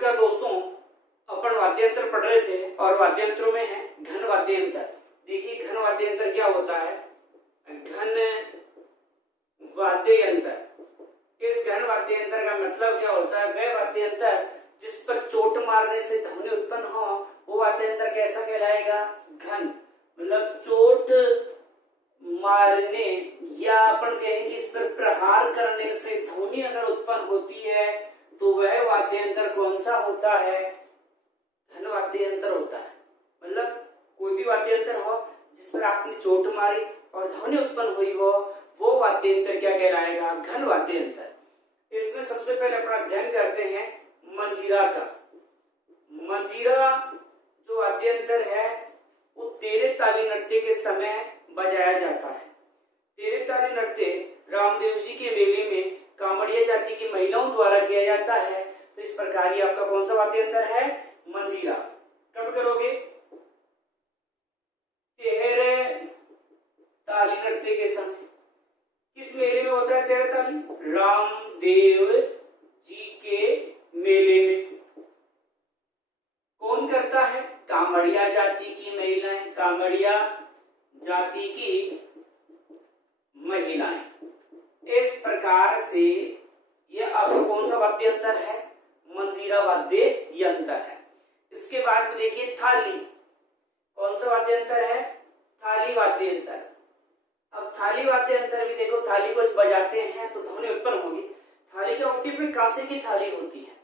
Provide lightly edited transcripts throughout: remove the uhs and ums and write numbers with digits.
नमस्कार दोस्तों, अपन वाद्ययंत्र पढ़ रहे थे और वाद्ययंत्रों में है घन वाद्ययंत्र। देखिए घन वाद्ययंत्र क्या होता है। घन वाद्ययंत्र, इस घन वाद्ययंत्र का मतलब क्या होता है, वह वाद्ययंत्र जिस पर चोट मारने से ध्वनि उत्पन्न हो वो वाद्ययंत्र कैसा कहलाएगा, घन। मतलब चोट मारने या अपन कहें कि इस पर प्रहार करने से ध्वनि अगर उत्पन्न होती है तो वह वाद्ययंत्र कौन सा होता है, घन वाद्ययंत्र होता है। मतलब कोई भी वाद्ययंत्र हो जिस पर आपने चोट मारी और ध्वनि उत्पन्न हुई हो वो वाद्ययंत्र क्या कहलाएगा, घन वाद्ययंत्र। इसमें सबसे पहले अपना अध्ययन करते हैं मंजीरा का। मंजीरा जो वाद्ययंत्र है वो तेरे ताली नृत्य के समय बजाया जाता है। तेरे ताली नृत्य रामदेव जी के मेले में कामड़िया जाति की महिलाओं द्वारा किया जाता है। तो इस प्रकार ये आपका कौन सा वाद्ययंत्र है, मंजीरा। कब करोगे, तेरे ताली नृत्य के समय। किस मेले में होता है तेरे ताली, रामदेव जी के मेले में। कौन करता है, कामड़िया जाति की महिलाएं, कामड़िया जाति की महिलाएं। इस प्रकार से यह आपको कौन सा वाद्ययंत्र है, मंजीरा वाद्य यंत्र है। इसके बाद में देखिए थाली, कौन सा वाद्ययंत्र है, थाली वाद्ययंत्र। अब थाली वाद्ययंत्र भी देखो, थाली को बजाते हैं तो ध्वनि उत्पन्न होगी। थाली क्या होती है, कांसे की थाली होती है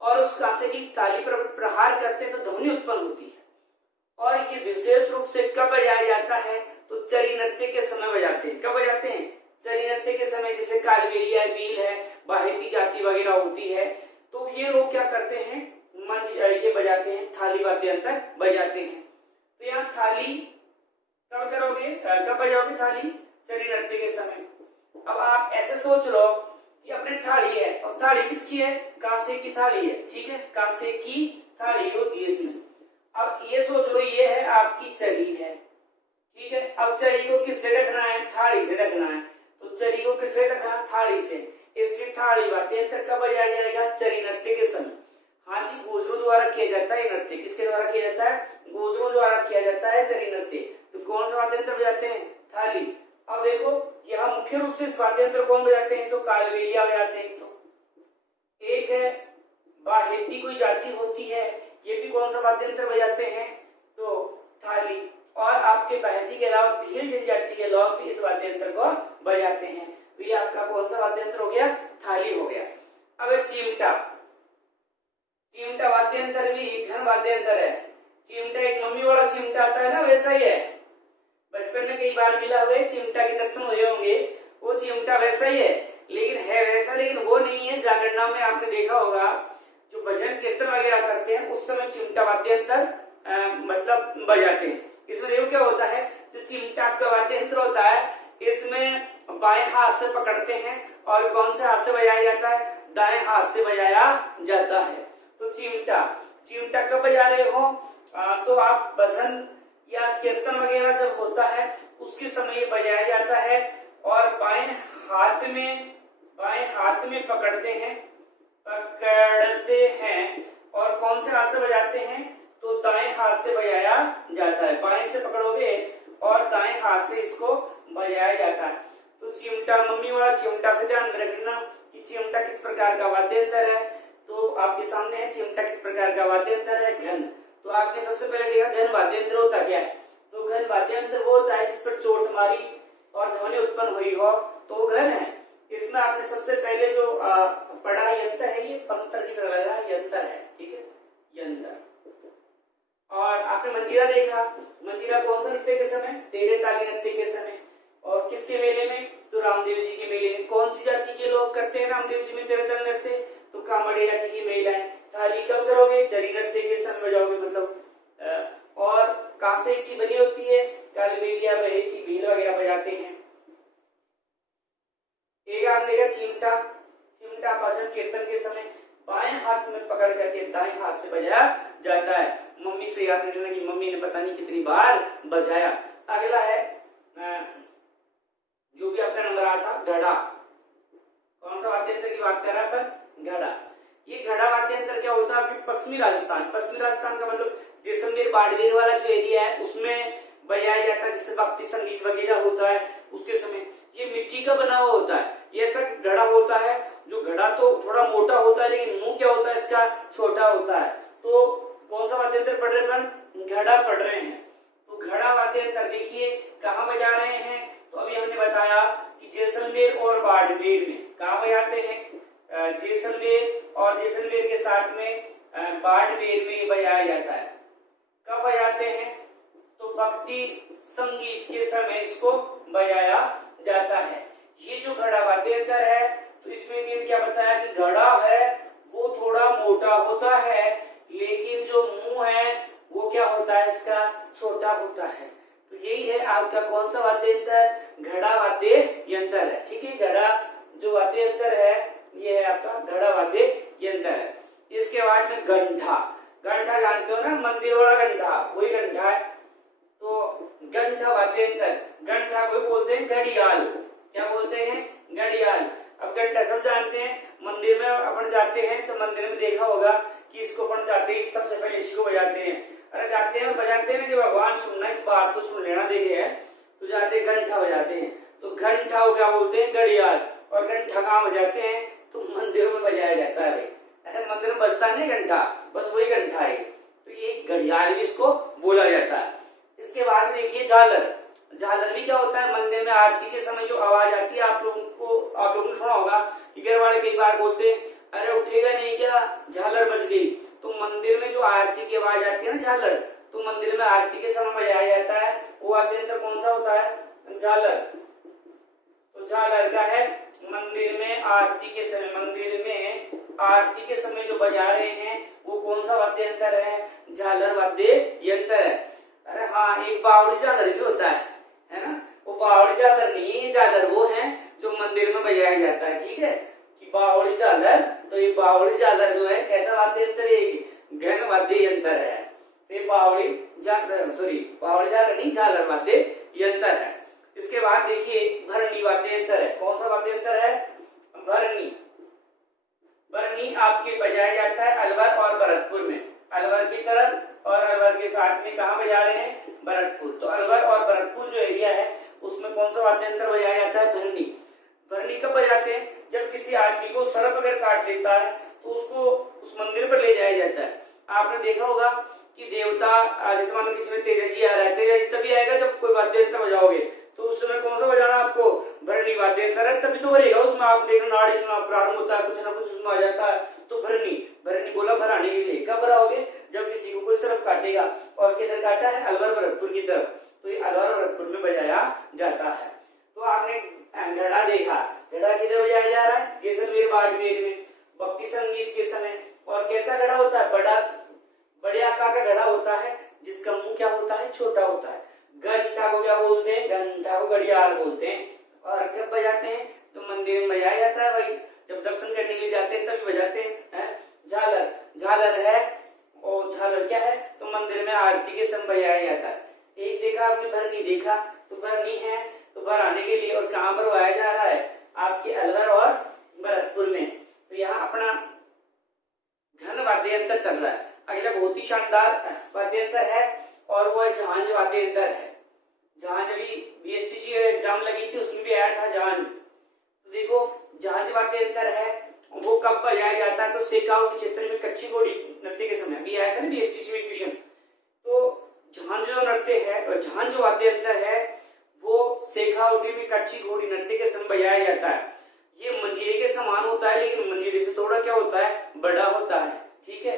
और उस कांसे की थाली पर प्रहार करते हैं तो ध्वनि उत्पन्न होती है। और ये विशेष रूप से कब बजाया जाता है, तो चरी नृत्य के समय बजाते हैं। कब बजाते हैं, चरी नृत्य के समय। जैसे कालबेलिया, बील है, बाहेती जाति वगैरह होती है तो ये लोग क्या करते हैं, ये बजाते हैं, थाली वाद्ययंत्र बजाते हैं। तो यहाँ थाली कब करोगे, कब बजाओगे थाली, चरी नृत्य के समय। अब आप ऐसे सोच लो कि अपने थाली है और थाली किसकी है, कांसे की थाली है, ठीक है, कांसे की थाली होती है इसमें। अब ये सोच लो ये है आपकी चरी है, ठीक है। अब चरी को किससे ढकना है, थाली से ढकना है। तो चरी को किससे ढकना, थाली से। इसलिए थाली वाद्ययंत्र कब बजाया जाएगा, चरी नृत्य के समय। हाँ जी, गोजरों द्वारा किया जाता है नृत्य। किसके द्वारा किया जाता है, गोजरों द्वारा किया जाता है चरी नृत्य। तो कौन सा वाद्ययंत्र बजाते हैं, थाली। अब देखो यहाँ मुख्य रूप से इस वाद्ययंत्र कौन बजाते हैं, तो कालबेलिया बजाते हैं। तो एक है बाहेती कोई जाति होती है, ये भी कौन सा वाद्ययंत्र बजाते हैं, तो थाली। और आपके बाहेती के अलावा भील जनजाति के लोग भी इस वाद्ययंत्र को बजाते हैं। तो ये आपका कौन सा वाद्ययंत्र हो गया, थाली हो गया। अब चिमटा, चिमटा वाद्ययंत्र भी घन वाद्ययंत्र है। चिमटा एक मम्मी वाला चिमटा आता है ना, वैसा ही है। बचपन में कई बार मिला हुआ है, चिमटा के दर्शन हुए होंगे, वो चिमटा वैसा ही है, लेकिन है वैसा, लेकिन वो नहीं है। जागरणा में आपने देखा होगा जो भजन कीर्तन वगैरह करते हैं उस समय चिमटा वाद्ययंत्र मतलब बजाते हैं। इसमें देखो क्या होता है, जो चिमटा का वाद्ययंत्र होता है इसमें बाएं हाथ से पकड़ते हैं और कौन से हाथ से बजाया जाता है, दाएं हाथ से बजाया जाता है। तो चिमटा, चिमटा कब बजा रहे हो, तो आप भजन या कीर्तन वगैरह जब होता है उसके समय ये बजाया जाता है। और बाएं हाथ में पकड़ते हैं और कौन से हाथ से बजाते हैं, तो दाएं हाथ से बजाया जाता है। बाएं से पकड़ोगे और दाएं हाथ से इसको बजाया जाता है। तो चिमटा, मम्मी वाला चिमटा से ध्यान रखना कि चिमटा किस प्रकार का वाद्ययंत्र है। तो आपके सामने है चिमटा किस प्रकार का वाद्ययंत्र है, घन। तो आपने सबसे पहले देखा घन वाद्ययंत्र होता क्या है, तो घन वाद्ययंत्र वो होता है जिस पर चोट मारी और ध्वनि उत्पन्न हुई हो तो वो घन है। इसमें आपने सबसे पहले जो पढ़ा यंत्र है, ये पंतर की तरह लगा यंत्र है, ठीक है, यंत्र। और आपने मंजीरा देखा, मंजीरा कौन सा नृत्य के समय, तेरे ताली नृत्य के समय। और किसके मेले में, तो रामदेव जी के मेले में। कौन सी जाति के लोग करते हैं रामदेव जी में तेरे ताली नृत्य, तो कामड़िया जाति की महिलाएं। थाली कब करोगे, चरी नृत्य के समय बजाओगे, मतलब। और कांसे की बनी होती है, कालबेलिया, बाहेती, भील वगैरह बजाते हैं। एक आपने देखा चिमटा, चिमटा भजन कीर्तन के समय बाएं हाथ में पकड़ करके दाएं हाथ से बजाया जाता है। मम्मी से याद रखना कि मम्मी ने पता नहीं कितनी बार बजाया। अगला है जो भी आपका नंबर आता, घड़ा। कौन सा वाद्ययंत्र की बात कर रहा है, घड़ा। ये घड़ा वाद्य यंत्र क्या होता है आपके पश्चिमी राजस्थान का मतलब जैसलमेर बाड़मेर वाला जो एरिया है उसमें बजाया जाता है, जैसे भक्ति संगीत वगैरह होता है उसके समय। ये मिट्टी का बना हुआ होता है, ये ऐसा घड़ा होता है जो घड़ा तो थोड़ा मोटा होता है लेकिन मुंह क्या होता है इसका छोटा होता है। तो कौन सा वाद्य यंत्र पढ़ रहे हैं, घड़ा पढ़ रहे हैं। तो घड़ा वाद्य यंत्र देखिए कहाँ बजा रहे हैं, तो अभी हमने बताया कि जैसलमेर और बाड़मेर में। कहाँ बजाते हैं, जैसलमेर और जैसलमेर के साथ में बाड़मेर में बजाया जाता है। कब बजाते हैं, तो भक्ति संगीत के समय इसको बजाया जाता है। ये जो घड़ा वाद्य यंत्र है तो इसमें भी क्या बताया कि घड़ा है वो थोड़ा मोटा होता है लेकिन जो मुंह है वो क्या होता है इसका छोटा होता है। तो यही है आपका कौन सा वाद्य यंत्र, घड़ा वाद्य यंत्र है। ठीक है, घड़ा जो वाद्य यंत्र है ये है आपका घड़ा वाद्य यंत्र है। इसके बाद में घंटा जानते हो ना, मंदिर वाला घंटा, वही घंटा है। तो घंटा वाद्य यंत्र, घंटा को बोलते हैं घड़ियाल। क्या बोलते हैं, घड़ियाल। अब घंटा सब जानते हैं, मंदिर में अपन जाते हैं तो मंदिर में देखा होगा कि इसको अपन जाते ही सबसे पहले इसी को बजाते हैं। अरे जाते हैं बजाते हैं ना, कि भगवान सुनना इस बार तो सुन लेना देखे है, तो जाते घंटा बजाते हैं। तो घंटा को क्या बोलते हैं, घड़ियाल। और घंटा कहाँ बजाते हैं, तो मंदिरों में बजाया जाता है। ऐसे मंदिर में बजता नहीं घंटा, बस वही घंटा है। तो ये घड़ियाल भी इसको बोला जाता है। इसके बाद देखिए झालर भी क्या होता है, मंदिर में आरती के समय जो आवाज आती है, आप लोगों ने सुना होगा कि घर वाले कई बार बोलते हैं अरे उठेगा नहीं क्या, झालर बज गई। तो मंदिर में जो आरती की आवाज आती है ना झालर, तो मंदिर में आरती के समय बजाया जाता है। वो वाद्य यंत्र कौन सा होता है, झालर। तो झालर का है मंदिर में आरती के समय जो बजा रहे हैं वो कौन सा वाद्य यंत्र है, झालर वाद्य यंत्र है। अरे हाँ, एक बावड़ी झालर भी होता है ना, वो बावड़ी झालर नहीं है, झालर वो है जो मंदिर में बजाया जाता है। ठीक है, कि बावड़ी झालर, तो ये बावड़ी झालर जो है कैसा वाद्य यंत्र है, घन वाद्य यंत्र है। तो ये बावड़ी झालर नहीं, झालर वाद्य यंत्र है। इसके बाद देखिए भरणी वाद्य यंत्र है। कौन सा वाद्य यंत्र है, भरणी आपके बजाया जाता है अलवर और भरतपुर में। अलवर की तरफ और अलवर के साथ में कहाँ बजा रहे हैं, भरतपुर। तो अलवर और भरतपुर जो एरिया है उसमें कौन सा वाद्य यंत्र बजाया जाता है, भरणी कब बजाते हैं, जब किसी आदमी को सर्प अगर काट लेता है तो उसको उस मंदिर पर ले जाया जाता है। आपने देखा होगा कि देवता, जैसे मान लो किसी में तेजाजी आ रहा है, तेजाजी तभी आएगा जब कोई वाद्य यंत्र बजाओगे। तो उस समय कौन सा बजाना आपको, भरणी वाद्य यंत्र है, तभी तो बजेगा। उसमें आप देखो नाड़ी प्रारंभ होता है, कुछ ना कुछ उसमें आ जाता है। तो भरणी बोला भराने के लिए। कब भराओगे, जब किसी को कोई सर्प काटेगा। और किधर काटा है, अलवर भरतपुर की तरफ। तो ये अलवर भरतपुर में बजाया जाता है। तो आपने घड़ा देखा, घड़ा किधर बजाया जा रहा है, जैसलमेर बाड़मेर में भक्ति संगीत के समय। और कैसा घड़ा होता है, बड़े आकार का घड़ा होता है जिसका मुंह क्या होता है, छोटा होता है। घंटा को क्या बोलते हैं, घंटा को घड़ियाल बोलते हैं। और कब बजाते हैं, तो मंदिर में बजाया जाता है भाई, जब दर्शन करने के लिए जाते हैं तभी बजाते हैं। झालर है, और झालर क्या है, तो मंदिर में आरती के समय बजाया जाता है। एक देखा आपने, भरनी देखा, तो भरनी है तो भराने के लिए। और कहाँ पर बजाया जा रहा है, आपके अलवर और भरतपुर में। तो यहाँ अपना घन वाद्य यंत्र चल रहा है। अगला बहुत ही शानदार वाद्य यंत्र है और वो है झांझ वाद्य यंत्र है। झांझ अभी बीएसटीसी एग्जाम लगी थी, उसमें भी आया था झांझ। तो देखो झांझ वाद्य यंत्र है, वो कब बजाया जाता है, तो सेकाऊ क्षेत्र में कच्ची घोड़ी नृत्य के समय। अभी आया था ना बीएसटीसी में क्वेश्चन। तो झांझ जो नृत्य है, झांझ जो वाद्य यंत्र है, वो सेखावटी में कच्ची घोड़ी नृत्य के समय बजाया जाता है। ये मंजीरे के समान होता है लेकिन मंजीरे से थोड़ा क्या होता है, बड़ा होता है। ठीक है,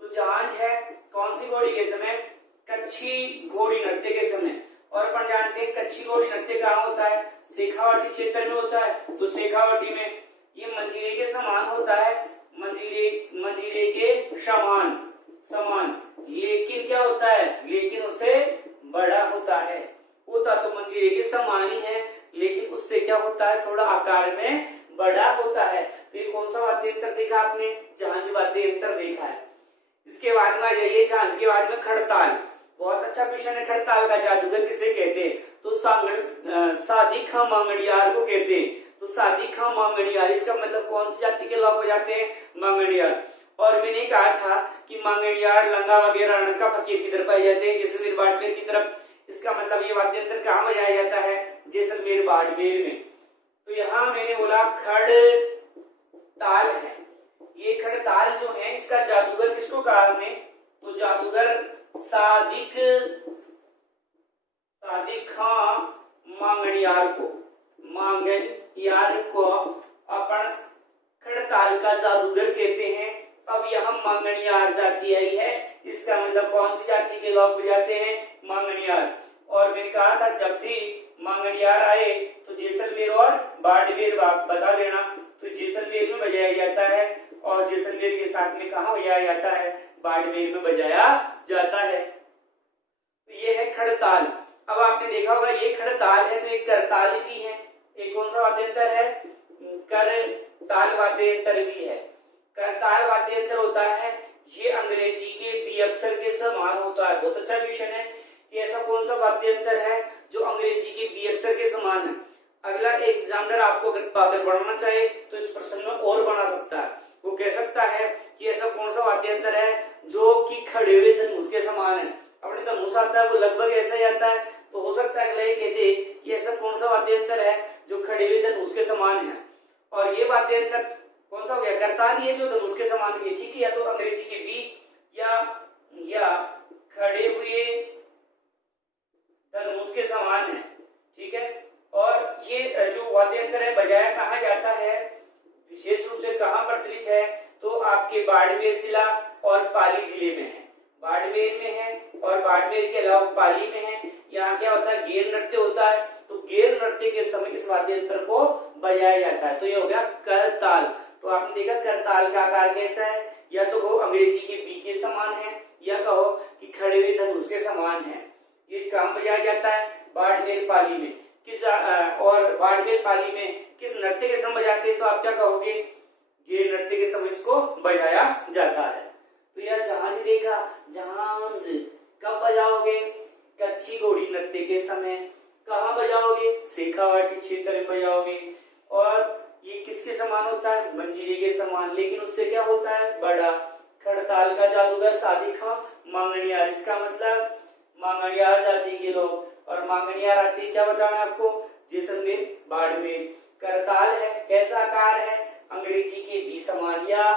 तो झांझ है कौन सी घोड़ी के समय, कच्ची घोड़ी नृत्य के समय। और अपन जानते हैं कच्ची घोड़ी नृत्य कहाँ होता है, शेखावाटी क्षेत्र में होता है। तो शेखावाटी में ये मंजीरे के समान होता है, मंजीरे के समान, लेकिन क्या होता है, लेकिन उससे बड़ा होता है। होता तो मंजीरे के समान ही है लेकिन उससे क्या होता है, थोड़ा आकार में बड़ा होता है। तो ये कौन सा वाद्य यंत्र देखा आपने, झांझ वाद्य यंत्र देखा है। इसके बाद में ये झांझ के बाद में खड़ताल। बहुत अच्छा क्वेश्चन है, खड़ताल का जादूगर किसे कहते हैं, तो सादिक हम मंगड़ियार को कहते हैं। तो शादी खा मांगणियार, इसका मतलब कौन सी जाति के लोग बजाते हैं? मांगणियार। और मैंने कहा था कि मांगणियार, लंगा वगैरह अणका फकीर किधर पाए जाते हैं? जैसलमेर बाड़मेर की तरफ। इसका मतलब ये वाद्य यंत्र कहाँ बजाया जाता है? जैसलमेर बाड़मेर में। तो यहाँ मैंने बोला खड़ताल है। ये खड़ताल जो है इसका जादूगर किसको कहा हमने? तो जादूगर सादिक खां मांगणियार को अपन खड़ताल का जादूगर कहते हैं। अब यहाँ मांगणियार जाति आई है, इसका मतलब कौन सी जाति के लोग बजाते हैं? मांगणियार। और मैंने कहा था जब भी मांगणियार आए तो जैसलमेर और बाड़मेर बता देना। तो जैसलमेर में बजाया जाता है और जैसलमेर के साथ में कहाँ बजाया जाता है? बाड़मेर में बजाया जाता है। तो ये है खड़ताल। अब आपने देखा होगा ये खड़ताल है तो एक करताल भी है। एक कौन सा वाद्य यंत्र है? करताल वाद्य यंत्र भी है। करताल वाद्य यंत्र होता है, ये अंग्रेजी के बी अक्षर के समान होता है। बहुत अच्छा क्वेश्चन है कि ऐसा कौन सा वाद्य यंत्र है जो अंग्रेजी के बी अक्षर के समान है। अगला एग्जामिनर आपको अगर बढ़ाना चाहे तो इस प्रश्न में और बना सकता है। वो कह सकता है कि ऐसा कौन सा वाद्य यंत्र है जो कि खड़े हुए धनुष के समान है। अपने धनुष आता है वो लगभग ऐसा ही आता है, तो हो सकता है अगला ये कहते कि ऐसा कौन सा वाद्य यंत्र है जो खड़े हुए धनुष के समान है। और ये वाद्य यंत्र कौन सा हो गया? करताल ही है जो धनुष के समान भी है। ठीक है, या तो अंग्रेजी के बी या खड़े हुए धनुष के समान है। ठीक है, और ये जो वाद्य यंत्र है बजाया कहाँ जाता है? विशेष रूप से कहाँ प्रचलित है? तो आपके बाड़मेर जिला और पाली जिले में है। बाड़मेर में है और बाड़मेर के अलावा पाली में है। यहाँ क्या होता है? गेर नृत्य होता है। तो गेर नृत्य के समय इस वाद्य यंत्र को बजाया जाता है। तो ये हो गया करताल। तो आपने देखा करताल का आकार कैसा है? या तो वो अंग्रेजी के बी के समान है या कहो कि खड़े हुए धनुष के समान है। ये काम बजाया जाता है बाड़मेर पाली में। किस और बाड़मेर पाली में किस नृत्य के समय बजाते हैं? तो आप क्या कहोगे? गेर नृत्य के समय इसको बजाया जाता है। तो यह जहाज देखा, जहाज कब बजाओगे? कच्छी घोड़ी नृत्य के समय। कहाँ बजाओगे? शेखावाटी क्षेत्र में बजाओगे। और ये किसके समान होता है? मंजीरे के समान, लेकिन उससे क्या होता है? बड़ा। खड़ताल का जादूगर शादी खां मांगणियार, इसका मतलब मांगणियार जाति के लोग। और मांगणियार आती है क्या बताना है आपको? जैसलमेर बाड़मेर। करताल है, कैसा आकार है? अंग्रेजी के बी समान या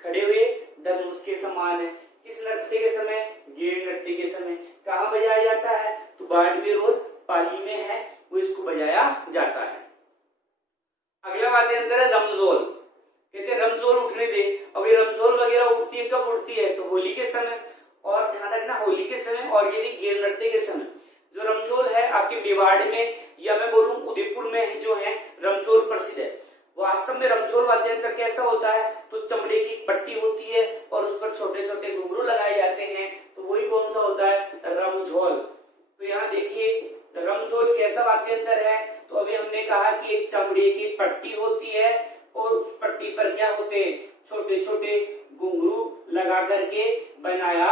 खड़े हुए धनुष के समान है। किस नृत्य के समय? गेर नृत्य के समय। कहाँ बजाया जाता है? तो बाड़मेर और पाली में है, वो इसको बजाया जाता है। अगला वाद्य यंत्र है रमझोल। कहते हैं रमझोल उठने दे। अब ये रमझोल वगैरह उठती है कब उठती है? तो होली के समय। और ध्यान रखना होली के समय और ये भी गेर नृत्य के समय। जो रमझोल है आपके मेवाड़ में या मैं बोलूं उदयपुर में जो है रमझोल प्रसिद्ध है। वास्तव में रमझोल वाद्य यंत्र कैसा होता है? तो चमड़े की पट्टी होती है और उस पर छोटे छोटे घुंघरू लगाए जाते हैं, तो वही कौन सा होता है? रमझोल। तो यहाँ देखिए रमझोल कैसा वाद्य यंत्र है? तो अभी हमने कहा कि एक चमड़े की पट्टी होती है और उस पट्टी पर क्या होते हैं? छोटे छोटे घुंघरू लगा करके बनाया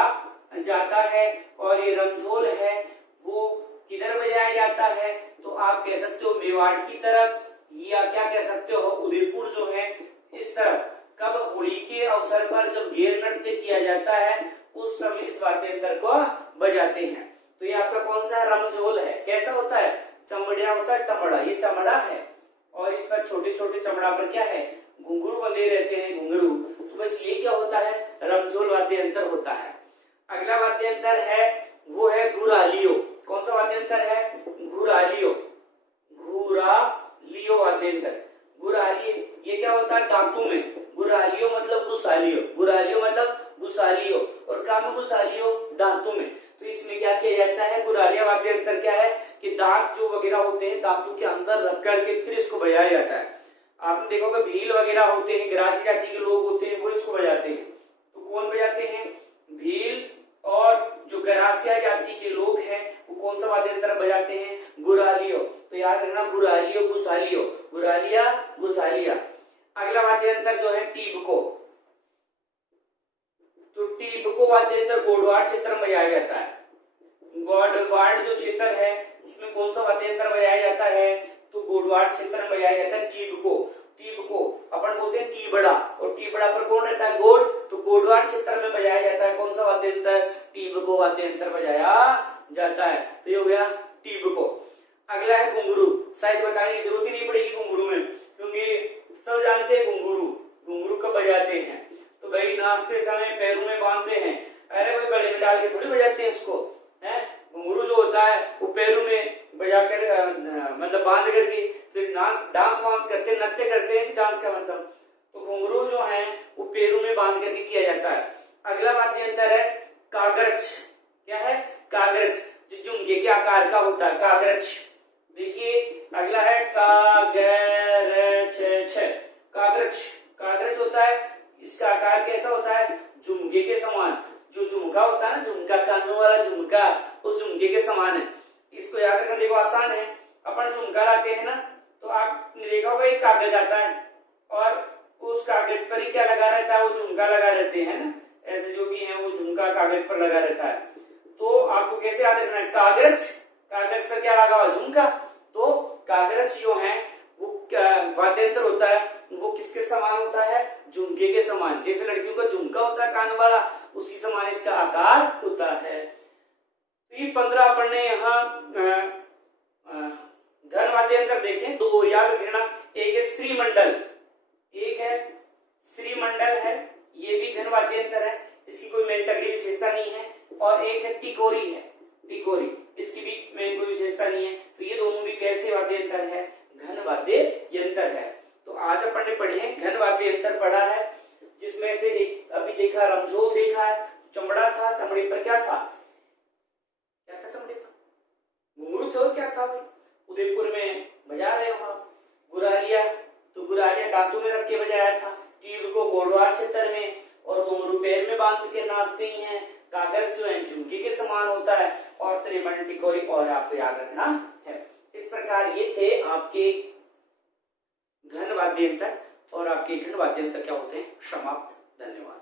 जाता है। और ये रमझोल है वो किधर बजाया जाता है? तो आप कह सकते हो मेवाड़ की तरफ या क्या कह सकते हो उदयपुर जो है इस तरफ। कब? होली के अवसर पर जब गेर नृत्य किया जाता है उस समय इस वाद्य यंत्र को बजाते हैं। तो ये आपका कौन सा रमझोल है? कैसा होता है? चमड़ा होता है, चमड़ा। ये चमड़ा है और इस पर छोटे छोटे चमड़ा पर क्या है? घुंघरू बंधे रहते हैं, घुंघरू। तो बस ये क्या होता है? रमझोल वाद्य यंत्र होता है। अगला वाद्य यंत्र है वो है घुरालियो। कौन सा वाद्य यंत्र है? घुरालियो। घुरालियो वाद्य यंत्र। घुरालियो ये क्या होता है? धातु में। घुरालियो मतलब गुसालियो। घुरालियो मतलब गुसालियो और काम गुसालियो धातु में। तो इसमें क्या किया जाता है? घुरालिया वाद्य यंत्र क्या है कि दांत जो वगैरह होते हैं धातु के अंदर रख करके फिर इसको बजाया जाता है। आपने देखा होगा भील वगैरह होते हैं, ग्रासी जाति के लोग होते हैं, वो इसको बजाते हैं। तो कौन बजाते हैं? भील और जो ग्रासिया जाति के लोग हैं वो कौन सा वाद्य यंत्र बजाते हैं? घुरालियो। तो याद रखना घुरालियो गुसालियो, घुरालिया गुसालिया। अगला वाद्य यंत्र जो है टीबको। तो टीबको वाद्य यंत्र गोडवाड़ क्षेत्र में बजाया जाता है। गोडवाड़ जो क्षेत्र है उसमें कौन सा वाद्य यंत्र बजाया जाता है? तो गोडवाड़ क्षेत्र में बजाया जाता है टीब को। टीब को अपन बोलते हैं टीबड़ा, और टीबड़ा पर कौन रहता है? गोड। तो गोडवाड़ क्षेत्र में बजाया जाता है कौन सा वाद्य यंत्र? टीब को वाद्य यंत्र बजाया जाता है। तो ये हो गया टीब को। अगला है घुंघरू। शायद बताने की जरूरत ही नहीं पड़ेगी घुंघरू में, क्योंकि सब जानते हैं घुंघरू। घुंघरू कब बजाते हैं? तो भाई नाचते समय पैरों में बांधते हैं। अरे कोई गले में डाल के थोड़ी बजाते हैं इसको, है? घुंघरू जो होता है वो पैरों में बजाकर मतलब बांध करके फिर डांस वांस करते, नृत्य करते हैं डांस का मतलब। तो घुंघरू जो है वो पैरों में बांध करके किया जाता है। अगला वाद्य यंत्र है कागज। क्या है? कागज, जो झुमके के आकार का होता है, कागज। देखिए अगला है कागज। कागज, कागज होता है, इसका आकार कैसा होता है? झुमके के समान। जो झुमका होता है ना, झुमका, कानों वाला झुमका, वो झुमके के समान है। इसको याद रखना, देखो आसान है। अपन झुमका लाते हैं ना, तो आपने देखा होगा एक कागज आता है और उस कागज पर ही क्या लगा रहता है? वो झुमका लगा रहते हैं ना, ऐसे जो भी है वो झुमका कागज पर लगा रहता है। तो आपको कैसे याद रखना है? कागज, कागज पर क्या लगा हुआ? झुमका। तो कागज जो है वो वाद्य यंत्र होता है, वो किसके समान होता है? झुमके के समान। जैसे लड़कियों का झुमका होता है कान वाला, उसी समान इसका आकार होता है। तो ये 15 अपन ने यहाँ घन वाद्य यंत्र देखें, दो याद रखना। एक है श्रीमंडल, एक है श्रीमंडल है, ये भी घन वाद्य यंत्र है, इसकी कोई मेन तगड़ी विशेषता नहीं है। और एक है टिकोरी है, टिकोरी, इसकी भी मेन कोई विशेषता नहीं है। तो ये दोनों भी कैसे वाद्य यंत्र है? घन वाद्य यंत्र है। तो आज अपन ने पढ़े घन वाद्य यंत्र पढ़ा है, जिसमें से एक अभी देखा रमझोल देखा है, चमड़ा था, चमड़े पर क्या था? क्या था चमड़े पर? घुंघरू थे और क्या था भाई? उदयपुर में बजा रहे वहां गुरालिया, तो गुरालिया दांतों में रख के बजाया था। टीब को गोडवाड़ क्षेत्र में, और घुंघरू पैर में बांध के नाचते ही हैं। कागज जो है झुमके के समान होता है, और श्रीमंडल, टिकोरी और आपको याद रखना है। इस प्रकार ये थे आपके घन वाद्य यंत्र, और आपके घन वाद्य यंत्र क्या होते हैं? समाप्त। धन्यवाद।